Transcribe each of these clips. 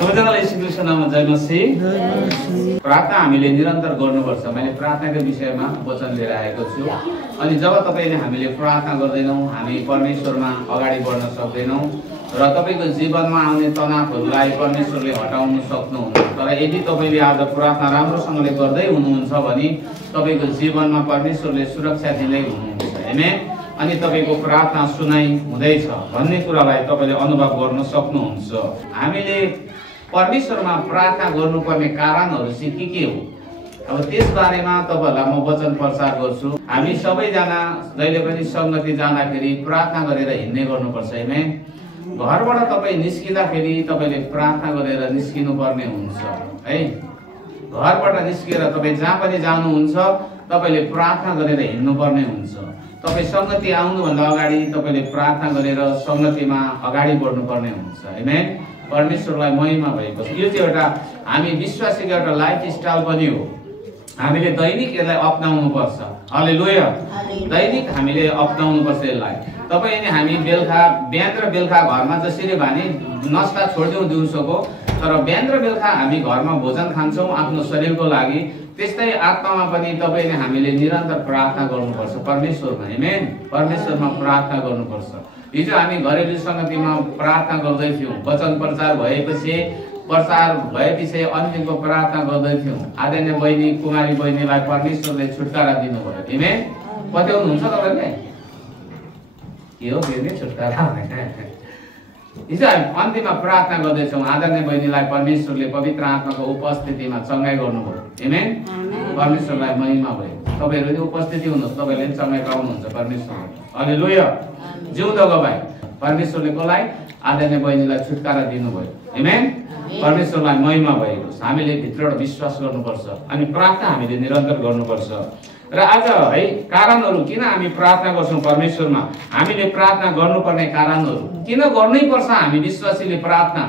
सबैजनालाई यीशु ख्रीष्टको नाममा जय मसीह। प्रार्थना हामीले निरन्तर गर्नुपर्छ। मैले प्रार्थनाको विषयमा वचन लिएर आएको छु। अनि जब तपाईले हामीले प्रार्थना गर्दैनौं, हामी परमेश्वरमा अगाडि बढ्न सक्दैनौं र तपाईको जीवनमा आउने तनावहरूलाई परमेश्वरले हटाउन सक्नुहुन्न। तर यदि तपाईले आज प्रार्थना राम्रोसँगले गर्दै हुनुहुन्छ भने तपाईको जीवनमा परमेश्वरले सुरक्षा दिँदै हुनुहुन्छ। आमेन। अनि तपाईको प्रार्थना सुनाइ हुँदैछ भन्ने कुरालाई तपाईले अनुभव गर्न सक्नुहुन्छ। हामीले परमेश्वरमा प्रार्थना गर्नुपर्ने कारणहरु चाहिँ के हो? अब त्यस बारेमा तपाईहरुलाई म वचन प्रचार गर्छु। हामी सबैजना जहिले पनि संगति जाँदाखेरि प्रार्थना गरेर हिँड्ने गर्नुपर्छ। आमेन। घरबाट तपाई निस्किँदाखेरि तपाईले प्रार्थना गरेर निस्किनु पर्ने हुन्छ है। घरबाट निस्केर तपाई जहाँ पनि जानुहुन्छ तपाईले प्रार्थना गरेर हिँड्नु पर्ने हुन्छ। तपाई संगति आउनु भन्दा अगाडि तपाईले प्रार्थना गरेर संगतिमा अगाडि बढ्नु पर्ने हुन्छ। आमेन। परमेश्वरलाई महिमा भएको छ। यो चाहिँ एउटा हामी विश्वासीको एउटा लाइफस्टाइल पनि हो। हामीले दैनिक यसलाई अपनाउनु पर्छ। हालेलुया। दैनिक हामीले अपनाउनु पर्छ यसलाई। तपाई अनि हामी बेलुका बिहान र बेलुका घरमा जसरी भने नास्ता छोड्दियौ दिउँसोको, तर बिहान र बेलुका हामी घरमा भोजन खान्छौं आफ्नो शरीरको लागि, त्यस्तै आत्मामा पनि तपाईले हामीले निरन्तर प्रार्थना गर्नुपर्छ परमेश्वरमा। आमेन। परमेश्वरमा प्रार्थना गर्नुपर्छ। हिजो हामी घरेलु संगतिमा प्रार्थना गर्दै थियौं। वचन प्रचार भएपछि अन्तिमको प्रार्थना गर्दै थियौं। आदरणीय बहिनी कुमारी बहिनीलाई परमेश्वरले छुटकारा दिनुभयो। आमेन। पत्याउनुहुन्छ तपाईले? के हो फेरि छुटकारा? हिजो हामी अन्तिममा प्रार्थना गर्दैछौँ। आदरणीय बहिनीलाई परमेश्वरले पवित्र आत्माको उपस्थितिमा चंगाई गर्नुभयो। आमेन। परमेश्वरलाई महिमा भयो। तपाईहरु पनि उपस्थिति हुनुहुन्छ, तपाईले पनि चंगाई पाउनुहुन्छ परमेश्वरले। हालेलुया। जिउँदो गवाई परमेश्वरले कोलाई आदरणीय बहिनीलाई छुटकारा दिनुभयो। आमेन। परमेश्वरलाई महिमा भएको छ। हामीले भित्रबाट विश्वास गर्नुपर्छ अनि प्रार्थना हामीले निरन्तर गर्नुपर्छ। र आज है कारणहरु किन हामी प्रार्थना गर्छौं परमेश्वरमा, हामीले प्रार्थना गर्नुपर्ने कारणहरु किन गर्नै पर्छ हामी विश्वासीले प्रार्थना।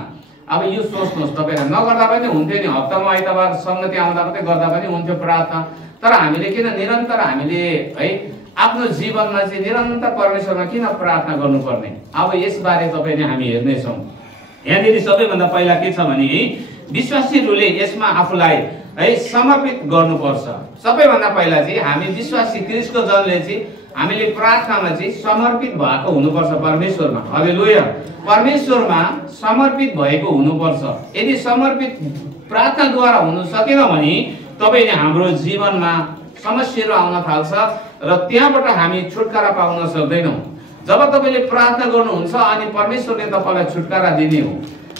अब यो सोच्नुहोस्, तपाईहरु नगर्दा पनि हुन्थ्यो नि, हप्तामा आइतबार संगति आउँदा मात्रै गर्दा पनि हुन्थ्यो प्रार्थना। तर हामीले किन निरन्तर हामीले है आफ्नो जीवनमा चाहिँ निरन्तर परमेश्वरमा किन प्रार्थना गर्नुपर्ने? अब यसबारे तपाईले हामी हेर्नेछौं। यहाँनिर सबैभन्दा पहिला के छ भने विश्वासीहरूले यसमा आफूलाई है समर्पित गर्नुपर्छ। सबैभन्दा पहिला चाहिँ हामी विश्वासी ख्रीष्टको जनले चाहिँ हामीले प्रार्थनामा चाहिँ समर्पित भएको हुनुपर्छ परमेश्वरमा। हालेलुया। परमेश्वरमा समर्पित भएको हुनुपर्छ। यदि समर्पित प्रार्थनाद्वारा हुन सकेन भने तपाईले हाम्रो जीवनमा समस्याहरू आउन थाल्छ र त्यहाँबाट हामी छुटकारा पाउन सक्दैनौं। जब तपाईले प्रार्थना गर्नुहुन्छ अनि परमेश्वरले तपाईलाई छुटकारा दिने हो।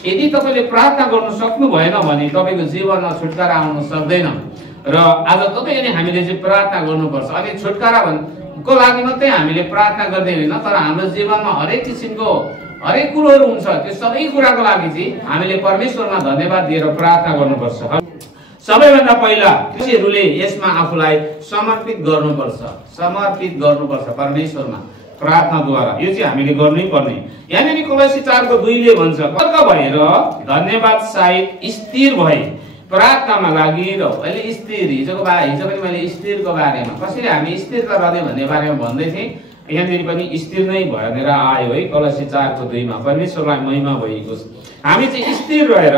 यदि तपाईले प्रार्थना गर्न सक्नु भएन भने तपाईको जीवनमा छुटकारा आउन सक्दैन। र आज तपाईँ अनि हामीले चाहिँ प्रार्थना गर्नुपर्छ। अनि छुटकारा को लागि मात्रै हामीले प्रार्थना गर्दै होइन, तर हाम्रो जीवनमा हरेक किसिमको हरेक कुरोहरू हुन्छ। त्यो सबै कुराको लागि चाहिँ हामीले परमेश्वरमा धन्यवाद दिएर प्रार्थना गर्नुपर्छ। सबैभन्दा पहिला ख्रीष्टहरूले यसमा आफूलाई समर्पित गर्नुपर्छ। समर्पित गर्नुपर्छ परमेश्वरमा प्रार्थनाद्वारा। यो चाहिँ हामीले गर्नै पर्ने। यहाँनिर कोलोसी 4:2 ले भन्छ, कर्क भएर धन्यवाद सहित स्थिर भए प्रार्थनामा लागिरहौ। अहिले स्थिर हिजो पनि मैले स्थिरको बारेमा कसरी हामी स्थिर रहने भन्ने बारेमा भन्दै थिएँ। यहाँनिर पनि स्थिर नै भनेर आयो है कोलोसी 4:2 मा। परमेश्वरलाई महिमा भएको छ। हामी चाहिँ स्थिर रहेर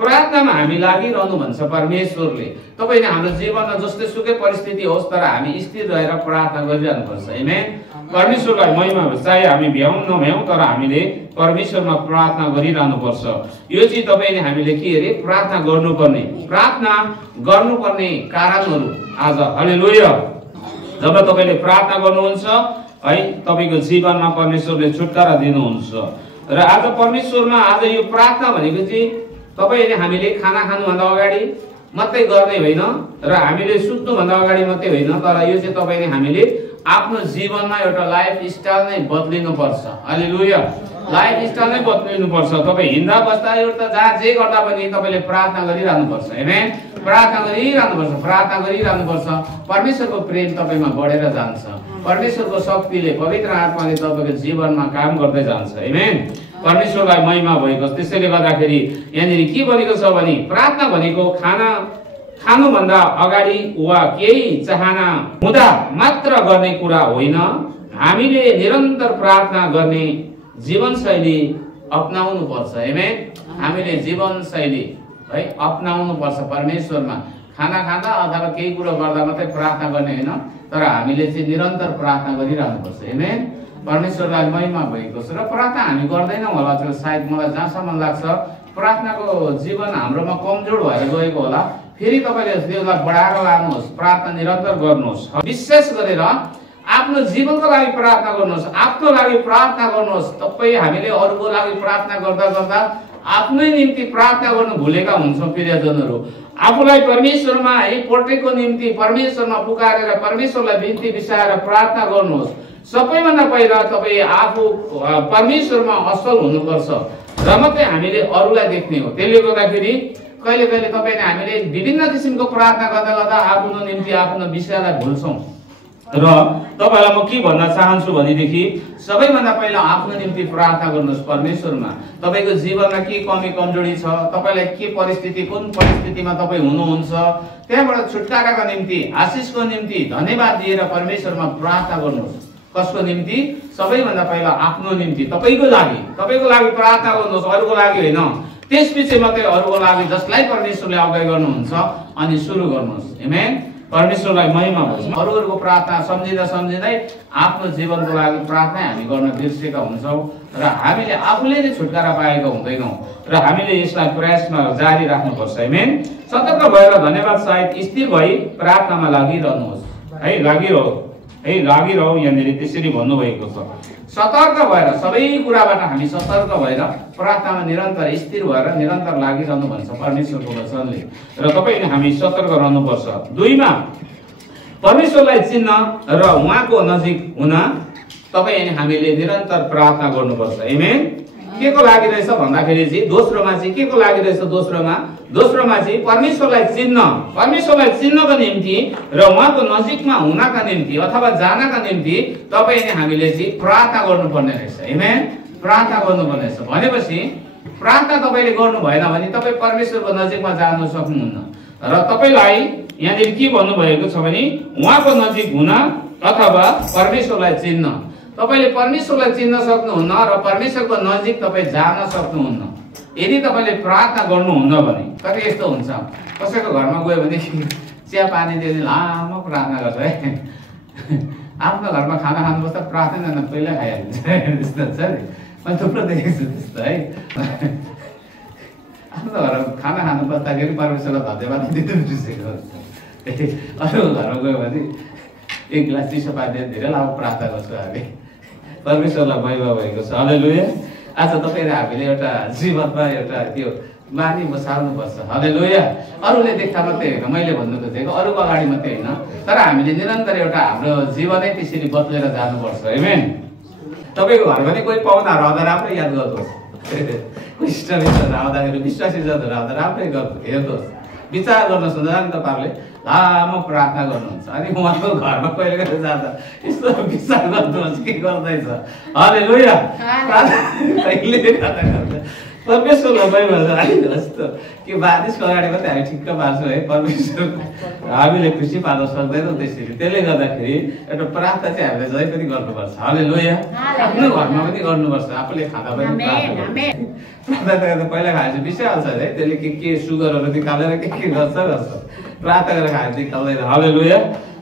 प्रार्थनामा हामी लागिरहनु भन्छ परमेश्वरले। तपाईले हाम्रो जीवनमा जस्तै सुकै परिस्थिति होस् तर हामी स्थिर रहेर प्रार्थना गरिरहनु पर्छ। आमेन। परमेश्वरलाई महिमा होस्। चाहे हामी भ्याउँ नभ्याउँ तर हामीले परमेश्वरमा प्रार्थना गरिरहनु पर्छ। यो चाहिँ तपाईले हामीले के अरे प्रार्थना गर्नुपर्ने। प्रार्थना गर्नुपर्ने कारणहरु आज। हालेलुया। जब तपाईले प्रार्थना गर्नुहुन्छ है तपाईको जीवनमा परमेश्वरले छुटकारा दिनुहुन्छ। र आज परमेश्वरमा आज यो प्रार्थना भनेको चाहिँ तपाईले हामीले खाना खानु भन्दा अगाडि मात्रै गर्ने होइन र हामीले सुत्नु भन्दा अगाडि मात्रै होइन, तर यो चाहिँ तपाईले हामीले आफ्नो जीवनमा एउटा लाइफस्टाइल नै बदलिनु पर्छ। हालेलुया। लाइफस्टाइल नै बदलिनु पर्छ। तपाई हिँड्दा बस्दा एउटा जहाँ जे गर्दा पनि तपाईले प्रार्थना गरिरहनु पर्छ। आमेन। प्रार्थना गरिरहनु पर्छ। प्रार्थना गरिरहनु पर्छ। परमेश्वरको प्रेम तपाईमा बढेर जान्छ। परमेश्वरको शक्तिले पवित्र आत्माले तपाईको जीवनमा काम गर्दै जान्छ। आमेन। परमेश्वरलाई महिमा भएको छ। त्यसैले गर्दाखेरि यहाँनिर के भनेको छ भने प्रार्थना भनेको खाना खानुभन्दा अगाडि वा केही चाहना हुँदा मात्र गर्ने कुरा होइन। हामीले निरन्तर प्रार्थना गर्ने जीवनशैली अपनाउनु पर्छ। आमेन। हामीले जीवनशैली है अपनाउनु पर्छ परमेश्वरमा। खाना खाँदा अथवा केही कुरो गर्दा मात्रै प्रार्थना गर्ने होइन, तर हामीले चाहिँ निरन्तर प्रार्थना गरिरहनु पर्छ। आमेन। परमेश्वरलाई महिमा भएको छ। र प्रार्थना हामी गर्दैनौँ होला, त्यो सायद मलाई जहाँसम्म लाग्छ प्रार्थनाको जीवन हाम्रोमा कमजोर भएर गएको होला। फेरि तपाईँले त्यसलाई बढाएर लानुहोस्, प्रार्थना निरन्तर गर्नुहोस्। विशेष गरेर आफ्नो जीवनको लागि प्रार्थना गर्नुहोस्, आफ्नो लागि प्रार्थना गर्नुहोस्। तपाईँ हामीले अरूको लागि प्रार्थना गर्दा गर्दा आफ्नै निम्ति प्रार्थना गर्नु भुलेका हुन्छौँ प्रियजनहरू। आफूलाई परमेश्वरमा है पटेको निम्ति परमेश्वरमा पुकारेर परमेश्वरलाई बिन्ती बिसाएर प्रार्थना गर्नुहोस्। सबैभन्दा पहिला तपाईँ आफू परमेश्वरमा असल हुनुपर्छ र मात्रै हामीले अरूलाई देख्ने हो। त्यसले गर्दाखेरि कहिले कहिले तपाईँले हामीले विभिन्न किसिमको प्रार्थना गर्दा गर्दा आफ्नो निम्ति आफ्नो विषयलाई भुल्छौँ। र तपाईँलाई म के भन्न चाहन्छु भनेदेखि सबैभन्दा पहिला आफ्नो निम्ति प्रार्थना गर्नुहोस् परमेश्वरमा। तपाईँको जीवनमा के कमी कमजोरी छ, तपाईँलाई के परिस्थिति, कुन परिस्थितिमा तपाईँ हुनुहुन्छ, त्यहाँबाट छुटकाराको निम्ति आशिषको निम्ति धन्यवाद दिएर परमेश्वरमा प्रार्थना गर्नुहोस्। कसको निम्ति? सबैभन्दा पहिला आफ्नो निम्ति, तपाईँको लागि प्रार्थना गर्नुहोस्, अरूको लागि होइन। त्यसपछि मात्रै अरूको लागि जसलाई परमेश्वरले अगाडि गर्नुहुन्छ अनि सुरु गर्नुहोस्। आमेन। परमेश्वरलाई महिमा होस्। अरूहरूको प्रार्थना सम्झिँदै आफ्नो जीवनको लागि प्रार्थना हामी गर्न बिर्सेका हुन्छौँ र हामीले आफूले नै छुटकारा पाएका हुँदैनौँ र हामीले यसलाई प्रयासमा जारी राख्नुपर्छ। आमेन। सतर्क भएर धन्यवाद सहित स्थिर भई प्रार्थनामा लागिरहनुहोस् है, लागिरहौ यहाँनिर त्यसरी भन्नुभएको छ। सतर्क भएर सबै कुराबाट हामी सतर्क भएर प्रार्थनामा निरन्तर स्थिर भएर निरन्तर लागिरहनु भन्छ परमेश्वरको वचनले। र तपाईँले हामी सतर्क रहनुपर्छ। 2 मा परमेश्वरलाई चिन्न र उहाँको नजिक हुन तपाईँ हामीले निरन्तर प्रार्थना गर्नुपर्छ। आमेन। के को लागि रहेछ भन्दाखेरि चाहिँ दोस्रोमा चाहिँ के को लागि रहेछ? दोस्रोमा चाहिँ परमेश्वरलाई चिन्नको निम्ति र उहाँको नजिकमा हुनका निम्ति अथवा जानका निम्ति तपाईँले हामीले चाहिँ प्रार्थना गर्नुपर्ने रहेछ। आमेन। प्रार्थना गर्नुपर्ने रहेछ भनेपछि प्रार्थना तपाईँले गर्नु भएन भने तपाईँ परमेश्वरको नजिकमा जानु सक्नुहुन्न। र तपाईँलाई यहाँनिर के भन्नुभएको छ भने उहाँको नजिक हुन अथवा परमेश्वरलाई चिन्न। तपाईले परमेश्वरलाई चिन्न सक्नुहुन्न र परमेश्वरको नजिक तपाईँ जान सक्नुहुन्न यदि तपाईँले प्रार्थना गर्नुहुन्न भने। कति यस्तो हुन्छ कसैको घरमा गयो भने चिया पानी दिने लामो प्रार्थना गर्छ है। आफ्नो घरमा खाना खानुपर्छ प्रार्थना गर्न पहिला खाइहाल्छ त्यस्तो छ नि। मैले थुप्रो देखेको छु त्यस्तो है। आफ्नो घरमा खाना खानु पर्दाखेरि परमेश्वरलाई धन्यवाद दिनु बिर्सेको हुन्छ। अरूको घरमा गयो भने 1 गिलास चिसो पानी धेरै लामो प्रार्थना गर्छु हामी। परमेश्वरलाई महिमा भएको छ। हालेलुया। आज तपाईँले हामीले एउटा जीवनमा एउटा त्यो मानि बसाल्नुपर्छ। हालेलुया। अरूले देख्दा मात्रै होइन, मैले भन्नु खोजेको अरूको अगाडि मात्रै होइन, तर हामीले निरन्तर एउटा हाम्रो जीवनै त्यसरी बदलेर जानुपर्छ। आमेन। तपाईँको घर पनि कोही पाहुनाहरू आउँदा राम्रै याद गर्नुहोस्। कोही इष्टमित्रहरू आउँदाखेरि विश्वासी जनहरू आउँदा राम्रै हेर्नुहोस्, विचार गर्नुहोस् हुँदैन नि तपाईँहरूले लामो प्रार्थना गर्नुहुन्छ अनि उहाँको घरमा कहिले कहिले जाँदा यस्तो विचार गर्नुहोस् के गर्दैछ। हालेलुया। परमेश्वरलाई महिमा छ। जस्तो कि बारिसको अगाडि मात्रै हामी ठिक्क पार्छौँ है, परमेश्वर हामीले खुसी पार्न सक्दैनौँ त्यसरी। त्यसले गर्दाखेरि एउटा प्रार्थना चाहिँ हामीले जहिले पनि गर्नुपर्छ। हालेलुया। आफ्नो घरमा पनि गर्नुपर्छ, आफूले खाँदा पनि प्रार्थना गर्दा पहिला खाएपछि बिर्सिहाल्छ है, त्यसले के सुगरहरू निकालेर के गर्छ प्रार्थना गरेर खाएर निकाल्दैन। हालेलुया।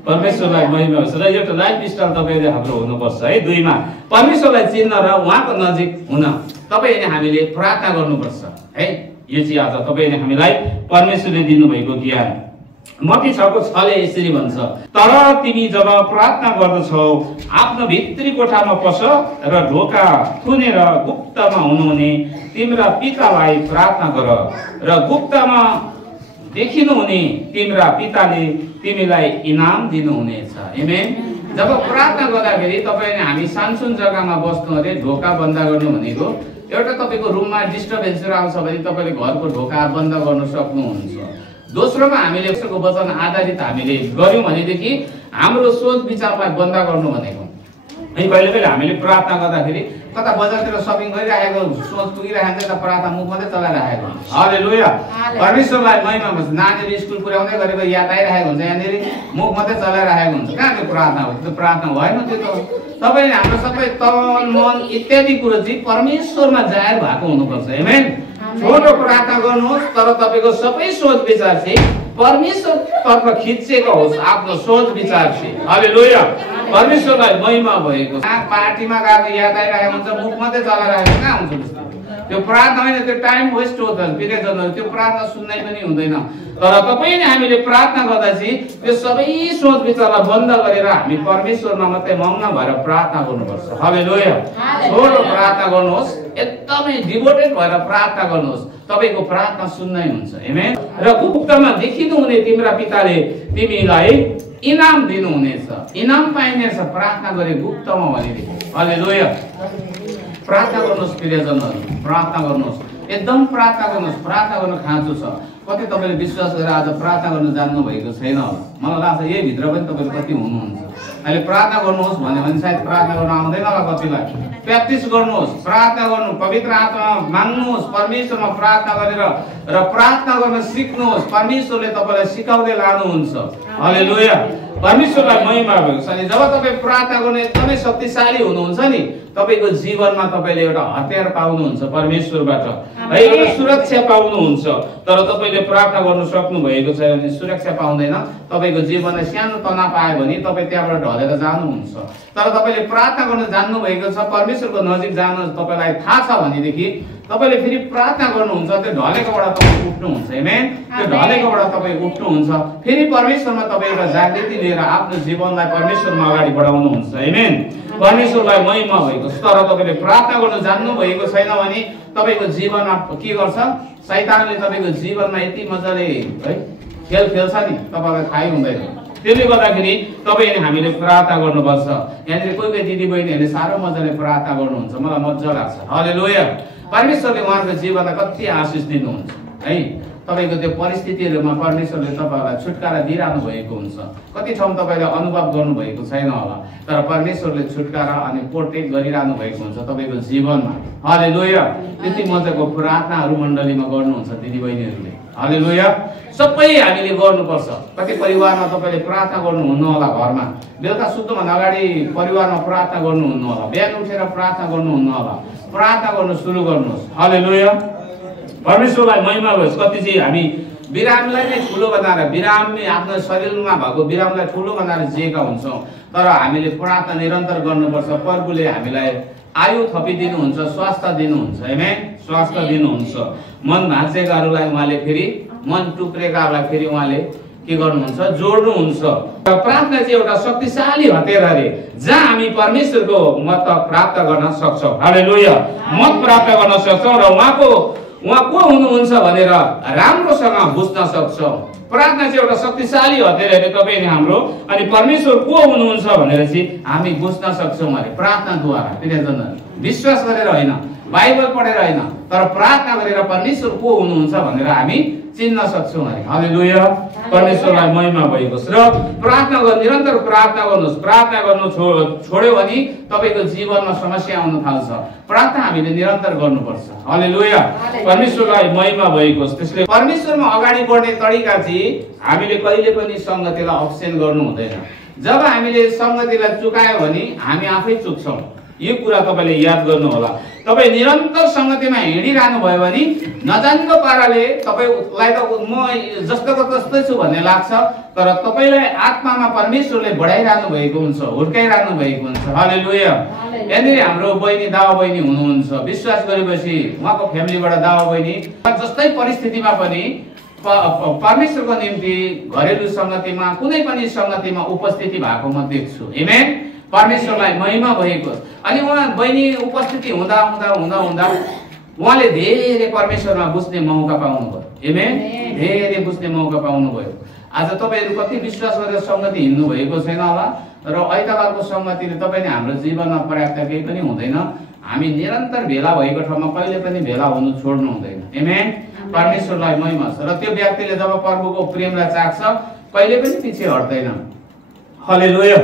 परमेश्वरलाई महिमा होस्। र एउटा लाइफ स्टाइल तपाईँले हाम्रो हुनुपर्छ है। 2 मा परमेश्वरलाई चिन्न र उहाँको नजिक हुन तपाईँले हामीले प्रार्थना गर्नुपर्छ है। यो चाहिँ आज तपाईँले हामीलाई परमेश्वरले दिनुभएको ज्ञान। मत्ती 6:6 यसरी भन्छ, तर तिमी जब प्रार्थना गर्दछौ आफ्नो भित्री कोठामा पस र ढोका थुनेर गुप्तमा हुनुहुने तिम्रा पितालाई प्रार्थना गर र गुप्तमा देखिनुहुने तिम्रा पिताले तिमीलाई इनाम दिनुहुनेछ। आमेन। जब प्रार्थना गर्दाखेरि तपाईँले हामी सानसुन जग्गामा बस्नु अरे, ढोका बन्द गर्नु भनेको एउटा तपाईँको रुममा डिस्टर्बेन्सहरू आउँछ भने तपाईँले घरको ढोका बन्द गर्न सक्नुहुन्छ। दोस्रोमा हामीले यसको वचन आधारित हामीले गर्यौँ भनेदेखि हाम्रो सोच विचारलाई बन्द गर्नु भनेको अनि कहिले कहिले हामीले प्रार्थना गर्दाखेरि कता बजारतिर सपिङ गरिरहेको सोच पुगिरहेको हुन्छ, त प्रार्थना मुख मात्रै चलाइरहेको हुन्छ। हालेलुया, परमेश्वरलाई महिमा होस्। नानीहरू स्कुल पुर्याउँदै गरेको याद आइरहेको हुन्छ, यहाँनिर मुख मात्रै चलाइरहेको हुन्छ। कहाँ त्यो प्रार्थना हो? त्यो प्रार्थना होइन। त्यो त तपाईँले हाम्रो सबै तन मन इत्यादि कुरो चाहिँ परमेश्वरमा जाहेर भएको हुनुपर्छ। आमेन। छोटो प्रार्थना गर्नुहोस्, तर तपाईँको सबै सोच विचार चाहिँ परमेश्वरतर्फ खिचेको होस्, आफ्नो सोच विचार चाहिँ। हालेलुया, परमेश्वरलाई महिमा भएको। पार्टीमा गएको याद आइरहेको हुन्छ, मुख मात्रै चलाइरहेको कहाँ हुन्छ त्यस्तो? त्यो प्रार्थना होइन, त्यो टाइम वेस्ट हो त प्रियजनहरू। त्यो प्रार्थना सुन्नै पनि हुँदैन। तर तपाईँले हामीले प्रार्थना गर्दा चाहिँ त्यो सबै सोच विचारलाई बन्द गरेर हामी परमेश्वरमा मात्रै मग्न भएर प्रार्थना गर्नुपर्छ। हालेलुया, छोटो प्रार्थना गर्नुहोस्, एकदमै डिभोटेड भएर प्रार्थना गर्नुहोस्, तपाईँको प्रार्थना सुन्नै हुन्छ। आमेन। र गुप्तमा देखिनु हुने तिम्रा पिताले तिमीलाई इनाम दिनुहुनेछ, इनाम पाइनेछ प्रार्थना गरे गुप्तमा भनेदेखि। हालेलुया, प्रार्थना गर्नुहोस् प्रियजनहरू, प्रार्थना गर्नुहोस्, एकदम प्रार्थना गर्नुहोस्। प्रार्थना गर्न खाँचो छ। कति तपाईँले विश्वास गरेर आज प्रार्थना गर्न जान्नु भएको छैन होला। मलाई लाग्छ यही भित्र पनि तपाईँले कति हुनुहुन्छ। अहिले प्रार्थना गर्नुहोस् भन्यो भने सायद प्रार्थना गर्न आउँदैन होला कतिलाई। प्र्याक्टिस गर्नुहोस्, प्रार्थना गर्नु, पवित्र आत्मा माग्नुहोस्, परमेश्वरमा प्रार्थना गरेर र प्रार्थना गर्न सिक्नुहोस्। परमेश्वरले तपाईँलाई सिकाउँदै लानुहुन्छ। हालेलुया, परमेश्वरलाई महिमा भएको छ। अनि जब तपाईँ प्रार्थना गर्न एकदमै शक्तिशाली हुनुहुन्छ नि, तपाईँको जीवनमा तपाईँले एउटा हतियार पाउनुहुन्छ परमेश्वरबाट, है, एउटा सुरक्षा पाउनुहुन्छ। तर तपाईँले प्रार्थना गर्न सक्नु भएको छ भने सुरक्षा पाउँदैन। तपाईँको जीवनमा सानो तनाव आयो भने तपाईँ त्यहाँबाट ढलेर जानुहुन्छ। तर तपाईँले प्रार्थना गर्न जान्नु भएको छ, परमेश्वरको नजिक जानु तपाईँलाई थाहा छ भनेदेखि तपाईँले फेरि प्रार्थना गर्नुहुन्छ, त्यो ढलेकोबाट तपाईँ उठ्नुहुन्छ। आमेन। त्यो ढलेकोबाट तपाईँ उठ्नुहुन्छ, फेरि परमेश्वरमा तपाईँ एउटा जागृति लिएर आफ्नो जीवनलाई परमेश्वरमा अगाडि बढाउनुहुन्छ। आमेन। परमेश्वरलाई महिमा भएको छ। तर तपाईँले प्रार्थना गर्न जान्नु भएको छैन भने तपाईँको जीवनमा के गर्छ? शैतानले तपाईँको जीवनमा यति मजाले है खेल खेल्छ नि, तपाईँलाई थाहै हुँदैन। त्यसले गर्दाखेरि तपाईँले हामीले प्रार्थना गर्नुपर्छ। यहाँनिर कोही कोही दिदी बहिनीहरूले साह्रो मजाले प्रार्थना गर्नुहुन्छ, मलाई मजा लाग्छ। हालेलुया, परमेश्वरले उहाँको जीवनलाई कति आशिष दिनुहुन्छ है। तपाईँको त्यो परिस्थितिहरूमा परमेश्वरले तपाईँहरूलाई छुटकारा दिइरहनु भएको हुन्छ। कति ठाउँ तपाईँले अनुभव गर्नुभएको छैन होला, तर परमेश्वरले छुटकारा अनि प्रोटेक्ट गरिरहनु भएको हुन्छ तपाईँको जीवनमा। हालेलुया, त्यति मजाको प्रार्थनाहरू मण्डलीमा गर्नुहुन्छ दिदीबहिनीहरूले। हालेलुया, सबै हामीले गर्नुपर्छ। कति परिवारमा तपाईँले प्रार्थना गर्नुहुन्न होला, घरमा बेलुका सुत्नुभन्दा अगाडि परिवारमा प्रार्थना गर्नुहुन्न होला, बिहान उठेर प्रार्थना गर्नुहुन्न होला। प्रार्थना गर्न सुरु गर्नुहोस्। हालेलुया, परमेश्वरलाई महिमा होस्। कति चाहिँ हामी बिरामीलाई नै ठुलो बनाएर, बिरामी आफ्नो शरीरमा भएको बिरामीलाई ठुलो बनाएर जिएका हुन्छौँ। तर हामीले प्रार्थना निरन्तर गर्नुपर्छ। प्रभुले हामीलाई आयु थपिदिनुहुन्छ, स्वास्थ्य दिनुहुन्छ। आमेन, स्वास्थ्य दिनुहुन्छ। मन भाँचेकाहरूलाई उहाँले फेरि, मन टुक्रेकाहरूलाई फेरि उहाँले के गर्नुहुन्छ? जोड्नुहुन्छ। प्रार्थना चाहिँ एउटा शक्तिशाली हतियार अरे, जहाँ हामी परमेश्वरको मत प्राप्त गर्न सक्छौँ। हालेलुया, मत प्राप्त गर्न सक्छौँ र उहाँ को हुनुहुन्छ भनेर राम्रोसँग बुझ्न सक्छौँ। प्रार्थना चाहिँ एउटा शक्तिशाली हतियार अरे तपाईँले हाम्रो, अनि परमेश्वर को हुनुहुन्छ भनेर चाहिँ हामी बुझ्न सक्छौँ अरे प्रार्थनाद्वारा। प्रियजनहरू, विश्वास गरेर होइन, बाइबल पढेर होइन, तर प्रार्थना गरेर परमेश्वर को हुनुहुन्छ भनेर हामी चिन्न सक्छौँ अरे। हालेलुया, परमेश्वरलाई महिमा भएको छ। र प्रार्थना गर्नु, निरन्तर प्रार्थना गर्नुहोस्। प्रार्थना गर्नु छोड्यो भने तपाईँको जीवनमा समस्या आउन थाल्छ। प्रार्थना हामीले निरन्तर गर्नुपर्छ। हालेलुया, परमेश्वरलाई महिमा भएको छ। त्यसले परमेश्वरमा अगाडि बढ्ने तरिका चाहिँ हामीले कहिले पनि सङ्गतिलाई अब्सेन्ट गर्नु हुँदैन। जब हामीले सङ्गतिलाई चुकायो भने हामी आफै चुक्छौँ। यो कुरा तपाईँले याद गर्नु होला। तपाईँ निरन्तर सङ्गतिमा हिँडिरहनु भयो भने नजान्दो पाराले तपाईँलाई त म जस्तोको तस्तै छु भन्ने लाग्छ, तर तपाईँलाई आत्मामा परमेश्वरले बढाइरहनु भएको हुन्छ, हुर्काइरहनु भएको हुन्छ। हालेलुया, यहाँनिर हाम्रो बहिनी दावा बहिनी हुनुहुन्छ, विश्वास गरेपछि उहाँको फ्यामिलीबाट दावा बहिनी जस्तै परिस्थितिमा पनि परमेश्वरको निम्ति घरेलु सङ्गतिमा कुनै पनि सङ्गतिमा उपस्थिति भएको म देख्छु। आमेन, परमेश्वरलाई महिमा भएको। अनि उहाँ बहिनी उपस्थिति हुँदा हुँदा हुँदा हुँदा उहाँले धेरै परमेश्वरमा बुझ्ने मौका पाउनुभयो। आमेन, धेरै बुझ्ने मौका पाउनुभयो। आज तपाईँहरू कति विश्वास गरेर सङ्गति हिँड्नु भएको छैन होला, र ऐतबारको सङ्गतिले तपाईँले हाम्रो जीवनमा पर्याप्त केही पनि हुँदैन। हामी निरन्तर भेला भएको ठाउँमा कहिले पनि भेला हुनु छोड्नु हुँदैन। आमेन, परमेश्वरलाई महिमा छ। र त्यो व्यक्तिले जब प्रभुको प्रेमलाई चाख्छ कहिले पनि पछि हट्दैन। हालेलुया।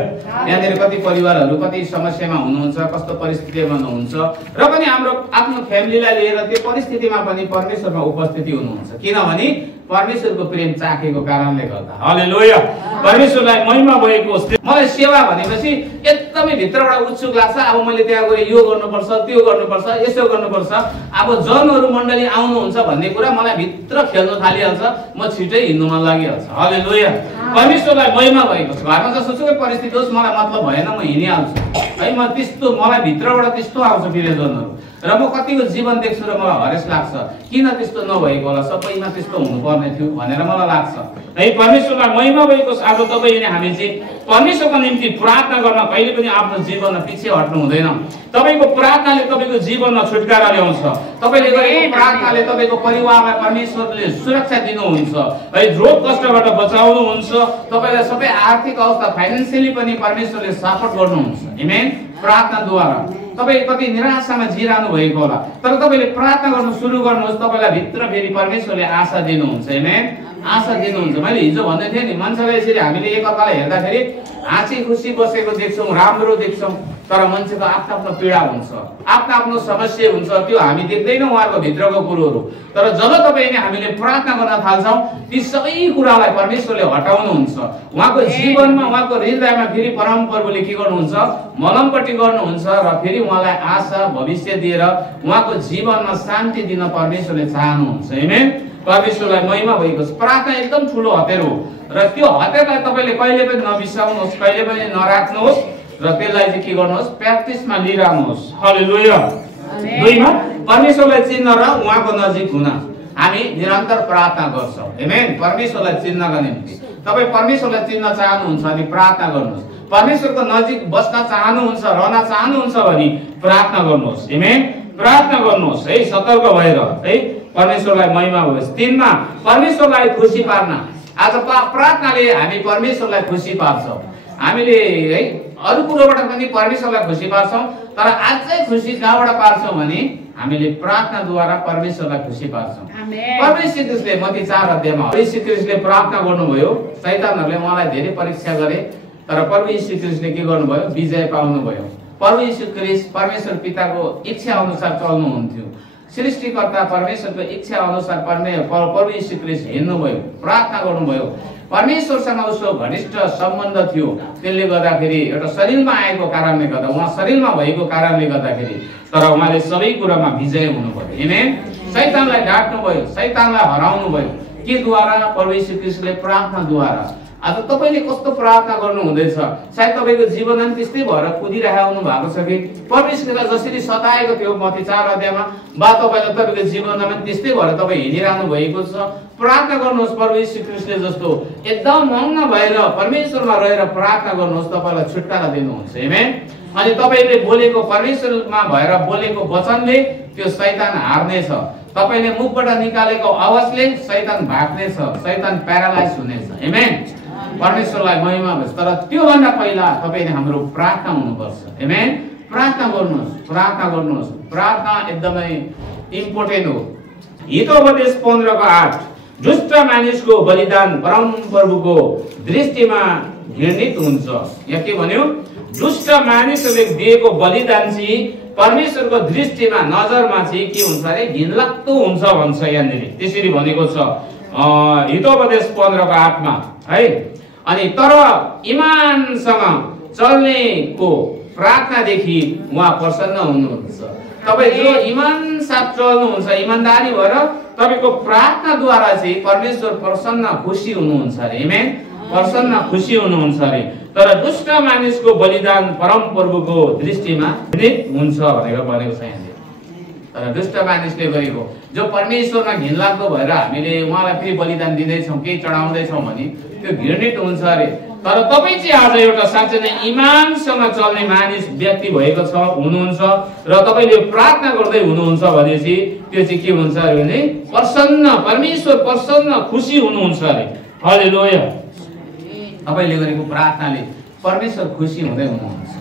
यहाँनिर कति परिवारहरू कति समस्यामा हुनुहुन्छ, कस्तो परिस्थितिमा हुनुहुन्छ र पनि हाम्रो आफ्नो फ्यामिलीलाई लिएर त्यो परिस्थितिमा पनि परमेश्वरमा उपस्थिति हुनुहुन्छ, किनभने परमेश्वरको प्रेम चाखेको कारणले गर्दा। हालेलुया। परमेश्वरलाई महिमा भएको होस्। मलाई सेवा भनेपछि एकदमै भित्रबाट उत्सुक लाग्छ। अब मैले त्यहाँ गएर यो गर्नुपर्छ, त्यो गर्नुपर्छ, यसो गर्नुपर्छ। अब जनहरू मण्डली आउनुहुन्छ भन्ने कुरा मलाई भित्र खेल्न थालिहाल्छ, म छिटै हिँड्नु मन लागिहाल्छ। हालेलुया। परमेश्वरलाई महिमा भएको छ। घरमा जसोसुकै परिस्थिति होस् मलाई मतलब भएन, म हिँडिहाल्छु है। म त्यस्तो मलाई भित्रबाट त्यस्तो आउँछ प्रियजनहरू, र म कतिको जीवन देख्छु र मलाई हरेस लाग्छ, किन त्यस्तो नभएको होला, सबैमा त्यस्तो हुनुपर्ने थियो भनेर मलाई लाग्छ है। परमेश्वरलाई महिमा भएको छ। आज तपाईँ हामी चाहिँ परमेश्वरको निम्ति प्रार्थना गर्न कहिले पनि आफ्नो जीवनमा पछि हट्नु हुँदैन। तपाईको प्रार्थनाले तपाईको जीवनमा छुटकारा ल्याउँछ। तपाईले गरेको प्रार्थनाले तपाईको परिवारलाई परमेश्वरले सुरक्षा दिनुहुन्छ है, रोग कष्टबाट बचाउनुहुन्छ। तपाईलाई सबै आर्थिक अवस्था फाइनान्शियली पनि परमेश्वरले सपोर्ट गर्नुहुन्छ। आमेन। प्रार्थनाद्वारा तपाई कति निराशामा जिरहनु भएको होला, तर तपाईले प्रार्थना गर्न सुरु गर्नुहोस्, तपाईलाई भित्र फेरि परमेश्वरले आशा दिनुहुन्छ। आमेन। आशा दिनुहुन्छ। मैले हिजो भन्दै थिएँ नि, मान्छेलाई यसरी हामीले एकअर्कालाई हेर्दाखेरि हाँसी खुसी बसेको देख्छौँ, राम्रो देख्छौँ, तर मान्छेको आफ्नो आफ्नो पीडा हुन्छ, आफ्नो आफ्नो समस्या हुन्छ, त्यो हामी देख्दैनौँ उहाँको भित्रको कुरोहरू। तर जब तपाईले हामीले प्रार्थना गर्न थाल्छौँ, ती सबै कुरालाई परमेश्वरले हटाउनुहुन्छ। उहाँको जीवनमा उहाँको हृदयमा फेरि परमप्रभुले के गर्नुहुन्छ, मलमपट्टि गर्नुहुन्छ र फेरि उहाँलाई आशा भविष्य दिएर उहाँको जीवनमा शान्ति दिन परमेश्वरले चाहनुहुन्छ। आमेन। परमेश्वरलाई महिमा भएको छ। प्रार्थना एकदम ठुलो हतियार हो र त्यो हतियारलाई तपाईले कहिले पनि नबिसाउनुहोस्, कहिले पनि नराख्नुहोस् र त्यसलाई चाहिँ के गर्नुहोस्, प्र्याक्टिसमा लिइरहनुहोस्। हालेलुया। दुईमा परमेश्वरलाई चिन्न र उहाँको नजिक हुन हामी निरन्तर प्रार्थना गर्छौँ। आमेन। परमेश्वरलाई चिन्नका निम्ति तपाई परमेश्वरलाई चिन्न चाहनुहुन्छ भने प्रार्थना गर्नुहोस्। परमेश्वरको नजिक बस्न चाहनुहुन्छ, रहन चाहनुहुन्छ भने प्रार्थना गर्नुहोस्। आमेन। प्रार्थना गर्नुहोस् है, सतर्क भएर है। परमेश्वरलाई महिमा होस्। तीनमा परमेश्वरलाई खुसी पार्न। आज प्रार्थनाले हामी परमेश्वरलाई खुसी पार्छौँ। हामीले है अरू कुरोबाट पनि परमेश्वरलाई खुसी पार्छौँ, तर अझै खुसी कहाँबाट पार्छौँ भने हामीले प्रार्थनाद्वारा परमेश्वरलाई खुसी पार्छौँ। परमेश्वर क्रिस्टले मत्ती 4 अध्यायमा परमेश्वर क्रिस्टले प्रार्थना गर्नुभयो, शैतानहरूले उहाँलाई धेरै परीक्षा गरे, तर परमेश्वर क्रिस्टले के गर्नुभयो, विजय पाउनुभयो। परमेश्वर क्रिस्ट परमेश्वर पिताको इच्छा अनुसार चल्नुहुन्थ्यो। सृष्टिकर्ता परमेश्वरको इच्छा अनुसार परमेश्वर क्रिस्ट हिँड्नुभयो, प्रार्थना गर्नुभयो। परमेश्वरसँग उसको घनिष्ठ सम्बन्ध थियो। त्यसले गर्दाखेरि एउटा शरीरमा आएको कारणले गर्दा, उहाँ शरीरमा भएको कारणले गर्दाखेरि, तर उहाँले सबै कुरामा विजय हुनुभयो। आमेन। शैतानलाई ढाट्नुभयो, शैतानलाई हराउनु भयो। के द्वारा? परमेश्वर क्रिस्टले प्रार्थनाद्वारा। आज तपाईले कस्तो प्रार्थना गर्नु हुँदैछ? सायद तपाईको जीवन पनि त्यस्तै भएर कुदिरहेको भएको छ कि परमेश्वरलाई जसरी सताएको थियो मत्ती 4 अध्यायमा, बा तपाईलाई तपाईको जीवनमा पनि त्यस्तै भएर तपाई हिँडिरहनु भएको छ। प्रार्थना गर्नुहोस् परमेश्वर क्रिस्टले जस्तो एकदम मग्न भएर परमेश्वरमा रहेर प्रार्थना गर्नुहोस्, तपाईलाई छुटकारा दिनुहुन्छ। आमेन। अनि तपाईले बोलेको परमेश्वरमा भएर बोलेको वचनले त्यो शैतान हार्नेछ। तपाईले मुखबाट निकालेको आवाजले शैतान भाग्नेछ, शैतान प्यारालाइज हुनेछ। आमेन। परमेश्वरलाई महिमा होस्। तर त्यो भन्दा पहिला तपाईले हाम्रो प्रार्थना हुनुपर्छ। आमेन। प्रार्थना गर्नुहोस्, प्रार्थना गर्नुहोस्। प्रार्थना एकदमै इम्पोर्टेन्ट हो। हितोपदेश 15:8 दुष्ट मानिसको बलिदान परमप्रभुको दृष्टिमा घृणित हुन्छ। यहाँ के भन्यो? दुष्ट मानिसहरूले दिएको बलिदान चाहिँ परमेश्वरको दृष्टिमा नजरमा चाहिँ के हुन्छ अरे, घिनलाग्दो हुन्छ भन्छ। यहाँनिर त्यसरी भनेको छ हितोपदेश 15:8 मा है। अनि तर इमानसँग चल्नेको प्रार्थनादेखि उहाँ प्रसन्न हुनुहुन्छ। तपाई जो इमान साथ चल्नुहुन्छ, इमानदारी भएर तपाईको प्रार्थनाद्वारा चाहिँ परमेश्वर प्रसन्न खुसी हुनुहुन्छ अरे। आमेन। प्रसन्न खुसी हुनुहुन्छ अरे। तर दुष्ट मानिसको बलिदान परमप्रभुको दृष्टिमा घृणित हुन्छ भनेको छ यहाँ। तर दुष्ट मानिसले गरेको जो परमेश्वरमा घिनलाग्दो भएर हामीले उहाँलाई फेरि बलिदान दिँदैछौँ, केही चढाउँदैछौँ भने त्यो घृणित हुन्छ अरे। तर तपाईँ चाहिँ आज एउटा साँच्चै नै इमानसँग चल्ने मानिस व्यक्ति भएको छ हुनुहुन्छ र तपाईँले प्रार्थना गर्दै हुनुहुन्छ भने चाहिँ त्यो चाहिँ के हुन्छ अरे भने प्रसन्न, परमेश्वर प्रसन्न खुसी हुनुहुन्छ अरे। हालेलुया। तपाईँले गरेको प्रार्थनाले परमेश्वर खुसी हुँदै हुनुहुन्छ।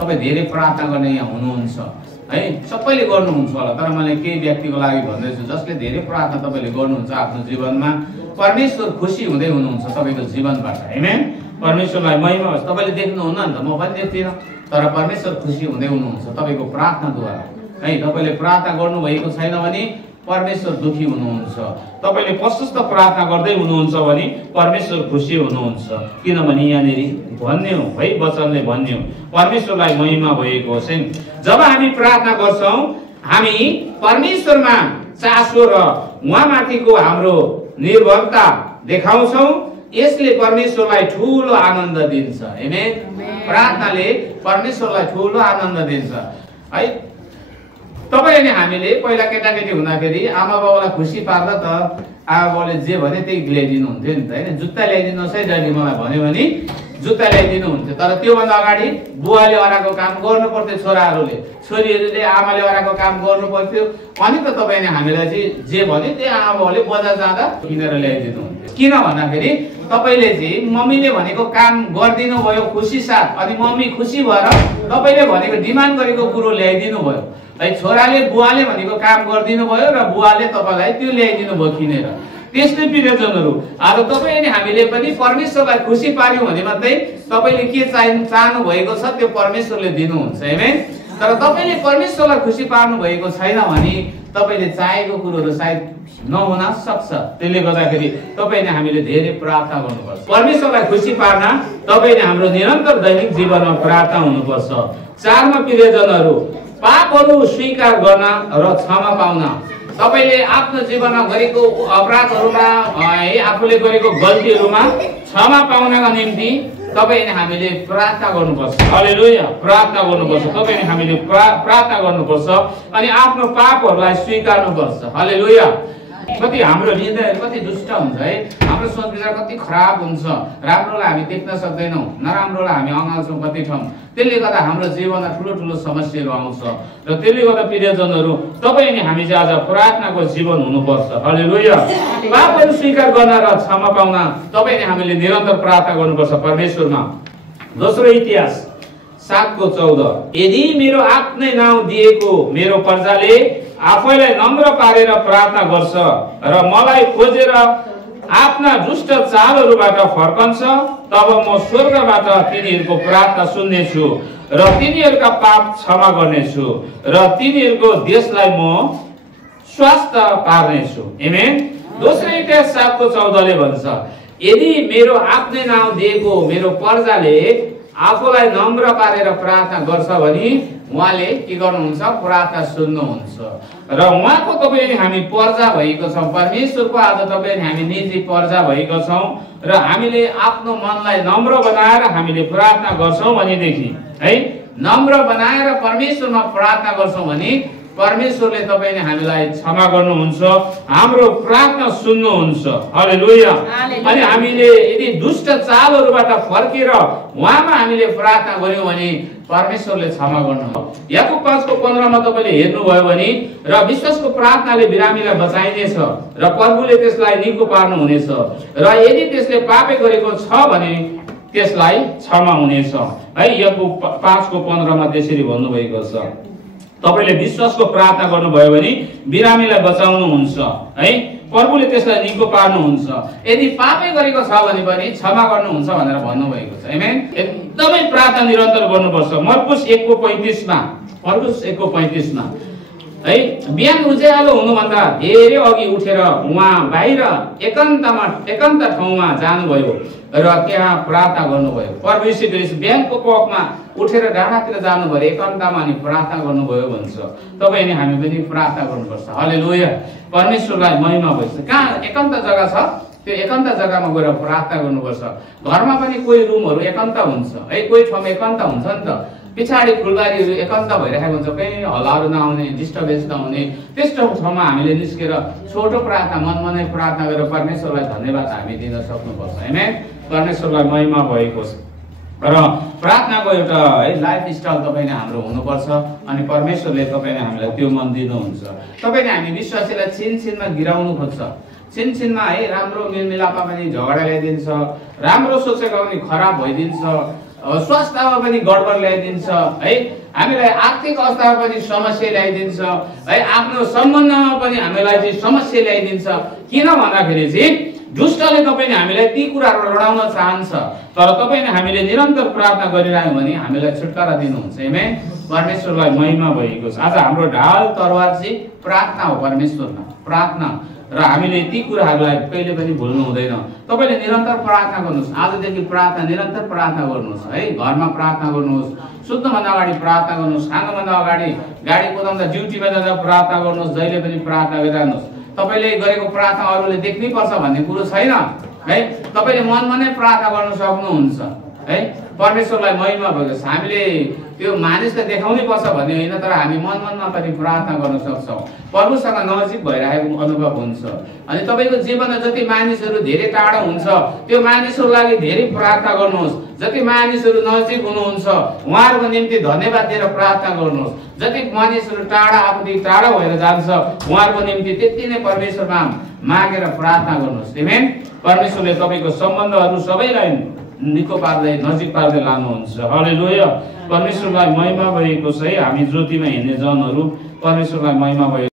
तपाईँ धेरै प्रार्थना गर्ने यहाँ हुनुहुन्छ है, सबैले गर्नुहुन्छ होला, तर मैले केही व्यक्तिको लागि भन्दैछु जसले धेरै प्रार्थना तपाईँले गर्नुहुन्छ आफ्नो जीवनमा, परमेश्वर खुसी हुँदै हुनुहुन्छ तपाईँको जीवनबाट। आमेन। परमेश्वरलाई महिमा होस्। तपाईँले देख्नुहुन्न नि त, म पनि देख्दिनँ, तर परमेश्वर खुसी हुँदै हुनुहुन्छ तपाईँको प्रार्थनाद्वारा है। तपाईँले प्रार्थना गर्नुभएको छैन भने परमेश्वर दुखी हुनुहुन्छ। तपाईँले प्रशस्त प्रार्थना गर्दै हुनुहुन्छ भने परमेश्वर खुसी हुनुहुन्छ। किनभने यहाँनिर भन्ने हो है, वचनले भन्ने हो परमेश्वरलाई महिमा भएको होस्। जब हामी प्रार्थना गर्छौँ हामी परमेश्वरमा चासो र उहाँमाथिको हाम्रो निर्भरता देखाउँछौँ। यसले परमेश्वरलाई ठुलो आनन्द दिन्छ। आमेन। प्रार्थनाले परमेश्वरलाई ठुलो आनन्द दिन्छ है। तपाईँ अनि हामीले पहिला केटाकेटी हुँदाखेरि आमा बाबालाई खुसी पार्दा त आमा बाबाले जे भने त्यही ल्याइदिनु हुन्थ्यो नि त होइन। जुत्ता ल्याइदिनुहोस् है डैडी मलाई भन्यो भने जुत्ता ल्याइदिनु हुन्थ्यो। तर त्योभन्दा अगाडि बुवाले अराको काम गर्नु पर्थ्यो, छोराहरूले, छोरीहरूले आमाले अराको काम गर्नु पर्थ्यो। अनि त तपाईँ अनि हामीलाई चाहिँ जे भन्यो त्यही आमा बाबाले बजार जाँदा किनेर ल्याइदिनु हुन्थ्यो। किन भन्दाखेरि तपाईँले चाहिँ मम्मीले भनेको काम गरिदिनु भयो खुसी साथ, अनि मम्मी खुसी भएर तपाईँले भनेको डिमान्ड गरेको कुरो ल्याइदिनु भयो है। छोराले बुवाले भनेको काम गरिदिनु भयो र बुवाले तपाईँलाई त्यो ल्याइदिनु भयो किनेर। त्यस्तै प्रियजनहरू आज तपाईँ अनि हामीले पनि परमेश्वरलाई खुसी पार्यौँ भने मात्रै तपाईँले के चाहनु भएको छ त्यो परमेश्वरले दिनुहुन्छ। आमेन। तर तपाईँले परमेश्वरलाई खुसी पार्नु भएको छैन भने तपाईँले चाहेको कुरोहरू सायद नहुन सक्छ। त्यसले गर्दाखेरि तपाईँ अनि हामीले धेरै प्रार्थना गर्नुपर्छ। परमेश्वरलाई खुसी पार्न तपाईँले हाम्रो निरन्तर दैनिक जीवनमा प्रार्थना हुनुपर्छ। 4 मा प्रियजनहरू पापहरू स्वीकार गर्न र क्षमा पाउन। तपाईले आफ्नो जीवनमा गरेको अपराधहरूमा है आफूले गरेको गल्तीहरूमा क्षमा पाउनका निम्ति तपाईले हामीले प्रार्थना गर्नुपर्छ। हालेलुया। प्रार्थना गर्नुपर्छ। तपाईले हामीले प्रार्थना गर्नुपर्छ अनि आफ्नो पापहरूलाई स्वीकार्नुपर्छ। हालेलुया। कति हाम्रो हृदयहरू कति दुष्ट हुन्छ है। हाम्रो सोच विचार कति खराब हुन्छ। राम्रोलाई हामी देख्न सक्दैनौँ, नराम्रोलाई हामी अँगाल्छौँ कति ठाउँ। त्यसले गर्दा हाम्रो जीवनमा ठुलो ठुलो समस्याहरू आउँछ र त्यसले गर्दा प्रियजनहरू तपाईँ अनि हामी चाहिँ आज प्रार्थनाको जीवन हुनुपर्छ। हालेलुया। पापहरू स्वीकार गर्न र क्षमा पाउन तपाईँ अनि हामीले निरन्तर प्रार्थना गर्नुपर्छ परमेश्वरमा। दोस्रो इतिहास 7:14 यदि मेरो आफ्नै नाउँ दिएको मेरो प्रजाले आफैलाई नम्र पारेर प्रार्थना गर्छ र मलाई खोजेर आफ्ना दुष्ट चालहरूबाट फर्कन्छ तब म स्वर्गबाट तिनीहरूको प्रार्थना सुन्नेछु र तिनीहरूका पाप क्षमा गर्नेछु र तिनीहरूको देशलाई म स्वास्थ्य पार्नेछु। आमेन। दोस्रो इतिहास 7:14 भन्छ यदि मेरो आफ्नै नाउँ दिएको मेरो प्रजाले आफूलाई नम्र पारेर प्रार्थना गर्छ भने उहाँले के गर्नुहुन्छ? प्रार्थना सुन्नुहुन्छ र उहाँको तपाईँ हामी प्रजा भएको छौँ। परमेश्वरको आज तपाईँ हामी निजी प्रजा भएका छौँ र हामीले आफ्नो मनलाई नम्र बनाएर हामीले प्रार्थना गर्छौँ भनेदेखि है, नम्र बनाएर परमेश्वरमा प्रार्थना गर्छौँ भने परमेश्वरले तपाईले हामीलाई क्षमा गर्नुहुन्छ, हाम्रो प्रार्थना सुन्नुहुन्छ। हालेलुया। अनि हामीले यदि दुष्ट चालहरूबाट फर्केर उहाँमा हामीले प्रार्थना गर्यौं भने परमेश्वरले क्षमा गर्नुहुन्छ। याकूब 5:15 मा तपाईले हेर्नुभयो भने र विश्वासको प्रार्थनाले बिरामीलाई बचाइनेछ र प्रभुले त्यसलाई निको पार्नु हुनेछ र यदि त्यसले पापे गरेको छ भने त्यसलाई क्षमा हुनेछ है। याकूब 5:15 मा त्यसरी भन्नुभएको छ। तपाईले विश्वासको प्रार्थना गर्नुभयो भने बिरामीलाई बचाउनुहुन्छ है, प्रभुले त्यसलाई निको पार्नुहुन्छ। यदि पापै गरेको छ भने पनि क्षमा गर्नुहुन्छ भनेर भन्नुभएको छ। आमेन। एकदमै प्रार्थना निरन्तर गर्नुपर्छ। मर्कुस 1:35 मा, मर्कुस 1:35 मा है, बिहान उज्यालो हुनुभन्दा धेरै अघि उठेर उहाँ बाहिर एकान्त ठाउँमा जानुभयो र त्यहाँ प्रार्थना गर्नुभयो। प्रभु यीशु ख्रीष्ट बिहानको पखमा उठेर डाँडातिर जानुभयो, एकान्तमा अनि प्रार्थना गर्नुभयो भन्छ। तपाईँ अनि हामी पनि प्रार्थना गर्नुपर्छ। हालेलुया। परमेश्वरलाई महिमा होस्। कहाँ एकान्त जग्गा छ त्यो एकान्त जग्गामा गएर प्रार्थना गर्नुपर्छ। घरमा पनि कोही रुमहरू एकान्त हुन्छ है, कोही ठाउँमा एकान्त हुन्छ नि त। पछाडि फुलबारीहरू एकान्त भइरहेको हुन्छ, कहीँ हल्लाहरू नआउने, डिस्टर्बेन्स नहुने, त्यस्तो ठाउँमा हामीले निस्केर छोटो प्रार्थना मनमनै प्रार्थना गरेर परमेश्वरलाई धन्यवाद हामी दिन सक्नुपर्छ। आमेन। परमेश्वरलाई महिमा भएको छ। र प्रार्थनाको एउटा है लाइफ स्टाइल तपाईले हाम्रो हुनुपर्छ अनि परमेश्वरले तपाईले हामीलाई त्यो मन दिनुहुन्छ। तपाईले हामी विश्वासीलाई छिनछिनमा गिराउनु खोज्छ, छिनछिनमा है राम्रो मेलमिलापमा पनि झगडा ल्याइदिन्छ, राम्रो सोचेको पनि खराब भइदिन्छ, स्वास्थ्यमा पनि गडबड ल्याइदिन्छ है, हामीलाई आर्थिक अवस्थामा पनि समस्या ल्याइदिन्छ है, आफ्नो सम्बन्धमा पनि हामीलाई चाहिँ समस्या ल्याइदिन्छ। किन भन्दाखेरि चाहिँ दुष्टले तपाईले हामीलाई ती कुराहरू लडाउन चाहन्छ, तर तपाईले हामीले निरन्तर प्रार्थना गरिरह्यौं भने हामीलाई छुटकारा दिनुहुन्छ। आमेन। परमेश्वरलाई महिमा भएको छ। आज हाम्रो ढाल तरवार चाहिँ प्रार्थना हो परमेश्वरमा, प्रार्थना। र हामीले ती कुराहरूलाई कहिले पनि भुल्नु हुँदैन। तपाईले निरन्तर प्रार्थना गर्नुहोस्। आजदेखि प्रार्थना निरन्तर प्रार्थना गर्नुहोस् है। घरमा प्रार्थना गर्नुहोस्, सुत्नुभन्दा अगाडि प्रार्थना गर्नुहोस्, खानुभन्दा अगाडि, गाडी कुदाउँदा, ड्युटीमा जाँदा प्रार्थना गर्नुहोस्, जहिले पनि प्रार्थना गरिरहनुहोस्। तपाईले गरेको प्रार्थना अरूले देख्नै पर्छ भन्ने कुरो छैन है। तपाईले मनमा नै प्रार्थना गर्न सक्नुहुन्छ है। परमेश्वरलाई महिमा भएको छ। हामीले त्यो मानिसलाई देखाउनै पर्छ भन्ने होइन, तर हामी मनमा पनि प्रार्थना गर्न सक्छौँ। प्रभुसँग नजिक भइरहेको अनुभव हुन्छ। अनि तपाईको जीवनमा जति मानिसहरू धेरै टाढा हुन्छ त्यो मानिसहरूको लागि धेरै प्रार्थना गर्नुहोस्। जति मानिसहरू नजिक हुनुहुन्छ उहाँहरूको निम्ति धन्यवाद दिएर प्रार्थना गर्नुहोस्। जति मानिसहरू टाढा आफूदेखि टाढा भएर जान्छ उहाँहरूको निम्ति त्यति नै परमेश्वरमा मागेर प्रार्थना गर्नुहोस्। आमेन। परमेश्वरले तपाईको सम्बन्धहरू सबैलाई निको पार्दै नजिक पार्दै लानुहुन्छ। हालेलुया। परमेश्वरलाई महिमा भएको छ है। हामी ज्योतिमा हिँड्ने जनहरू परमेश्वरलाई महिमा भएको